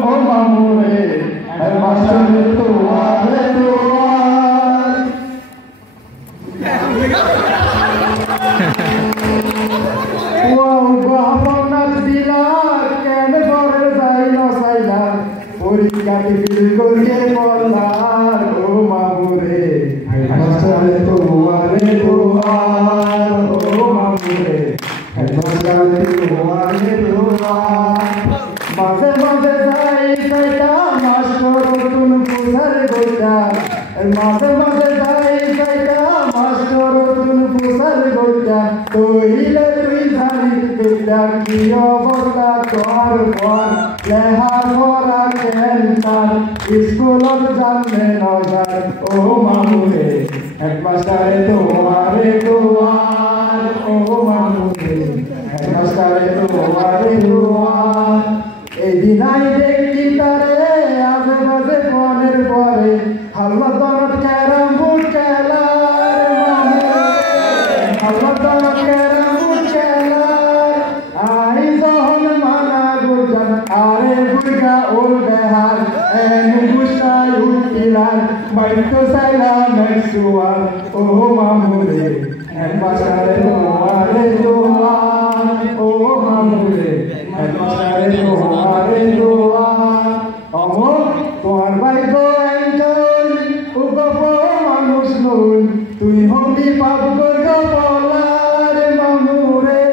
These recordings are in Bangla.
ও মামুরে হেডমাস্টারে তোমারে দোয়ার ও বাপনাথ দিলা কেন করে যাই না সাইলা পরীক্ষাতে ফিল করিয়ে বললার ও মামুরে হেডমাস্টারে তোমারে দোয়ার ও মামুরে হেডমাস্টারে তোমারে দোয়ার মাঝে মাঝে যাই সাইটা মাস্টার তুন পুজার গোটা মাঝে মাঝে যাই সাইটা মাস্টার তুন পুজার গোটা তইলে তুই জানি বেটা কি অবস্থা তোর পর লেহা পড়া কেনতার স্কুলত জানলে নজার ও মামুরে হেডমাস্টারে তোমারে দোয়ার ও মামুরে হেডমাস্টারে তোমারে দোয়ার এই দিনাই দেখি তারে আজে বাজে ফোনের পরে হাল্লা দরদ ক্যারাম বোর্ড খেলার হাল্লা দরদ ক্যারাম বোর্ড খেলার আই যখন মানা গুজান আরে বুইগা ওর বেহার এন গুসাই উঠিলার বাইতো সাইলাম সুয়ার ও মামুরে হেডমাস্টারে তোমারে দোয়ার ও মামুরে হেডমাস্টারে তোমারে দোয়ার অমর তোমার ভাইব একজন উপপ মানুষ নুন তুই হবি পাপ গলার মামুরে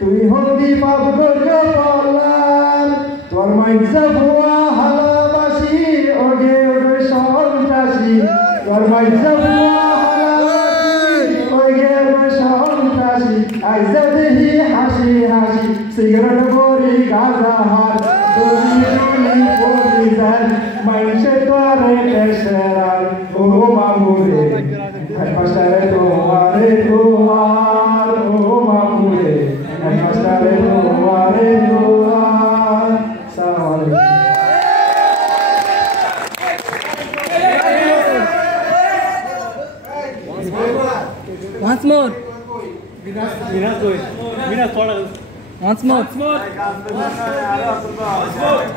তুই হবি পাপ গলার তোর মাইজা ভুয়া হালাবাসি ওগে ওগে সন্ত্রাসী তোর মাইজা ভুয়া হালাবাসি ওগে ওগে সন্ত্রাসী আইজা দেহি হাসি হাসি সিগারেট বড়ি গাঁজা হাত মানুষে তোরে দেশেরাল ও মামুরে হেডমাস্টারে তোমারে দোয়ার ও মামুরে হেডমাস্টারে তোমারে দোয়ার আসসালামু আলাইকুম once more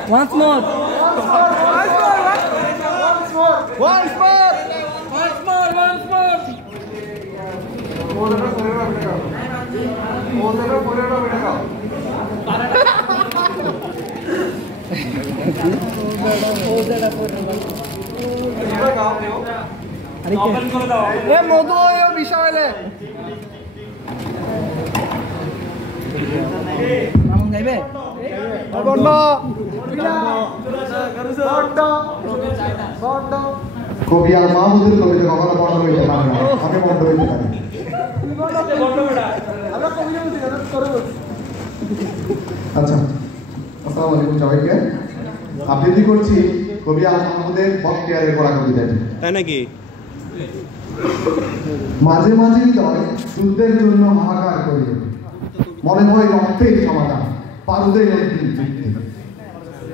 once more once more মধু বিষয় মামুন গাইবে কবি আর মাহমুদের কবিতা কখনো বন্ধ হইতে পারে না আমি বন্ধ হইতে পারি আচ্ছা আসসালামু আলাইকুম সবাইকে আবৃত্তি করছি কবি আর মাহমুদের বক্তিয়ারের পড়া কবিতাটি তাই নাকি মাঝে মাঝে হৃদয় যুদ্ধের জন্য হাহাকার করি মনে হয় রক্তের সমাধান পারুদের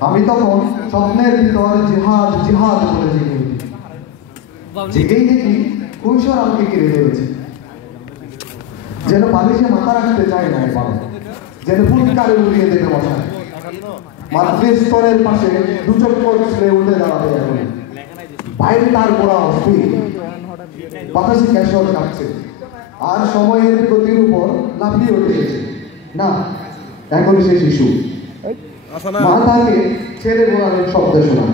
আমি তখন স্বপ্নের ভিতর জিহাদ জিহাদ বলে জেগেই দেখি কৈশোর আমাকে ঘিরে ধরেছে যেন বালিশে মাথা রাখতে চায় না এবার যেন ফুটকারে উড়িয়ে দেখে বসায় মাতৃস্তরের পাশে দুচক্কর ছেড়ে উঠে দাঁড়াবে এখন বাইরে তার গোড়া অস্থির বাতাসে কেশর কাটছে আর সময়ের গতির উপর লাফিয়ে উঠেছে না এখন সে শিশু মা তাকে ছেলে গোড়ানোর শব্দ শোনা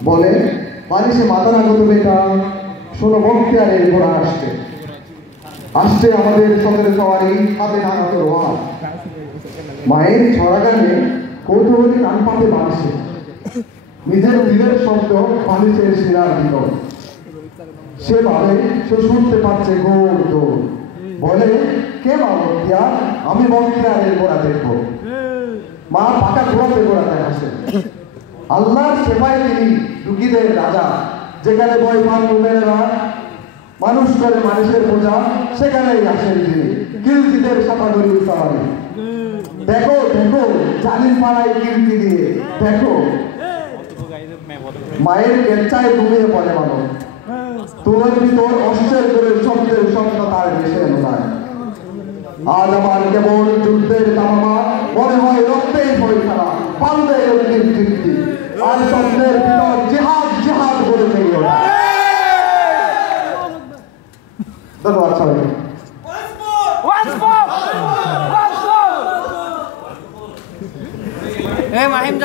বলে বালিশে মাথা রাখত বেটা শোনো বক্তিয়ারের ঘোড়া আসছে আসছে আমাদের সঙ্গে সবারই হাতে নাগাত রোয়ার মায়ের ছড়া গানে কৌতূহলী কান পাতে বাড়ছে নিজের দিলের শব্দ বালিশের শিরার ভিতর সে ভাবে সে শুনতে পাচ্ছে গোল গোল বলে কে মা বক্তিয়ার আমি বক্তিয়ারের ঘোড়া দেখবো মা পাকা ঘোড়াতে ঘোড়াতে আসে আল্লাহর সেবায় তিনি দুঃখীদের রাজা যেখানে বয় পান উমেরা মানুষ করে মানুষের বোঝা সেখানেই আসেন তিনি কিলতিদের সাপাগরি সালামে দেখো দেখো জালিম পাড়ায় কিলতি দিয়ে দেখো মায়ের কেচ্চায় ঘুমিয়ে পড়ে মানব তোর ভিতর অশ্বের করে শব্দের স্বপ্ন তার ভেসে এলো না আজ আমার কেবল যুদ্ধের তামামা মনে হয় রক্তেই পড়ে খেলা পারলে কীর্তি আর স্বপ্নের ভিতর জিহাদ জিহাদ বলে জেগে ওঠা। ধন্যবাদ সবাইকে। Hey, Mahim,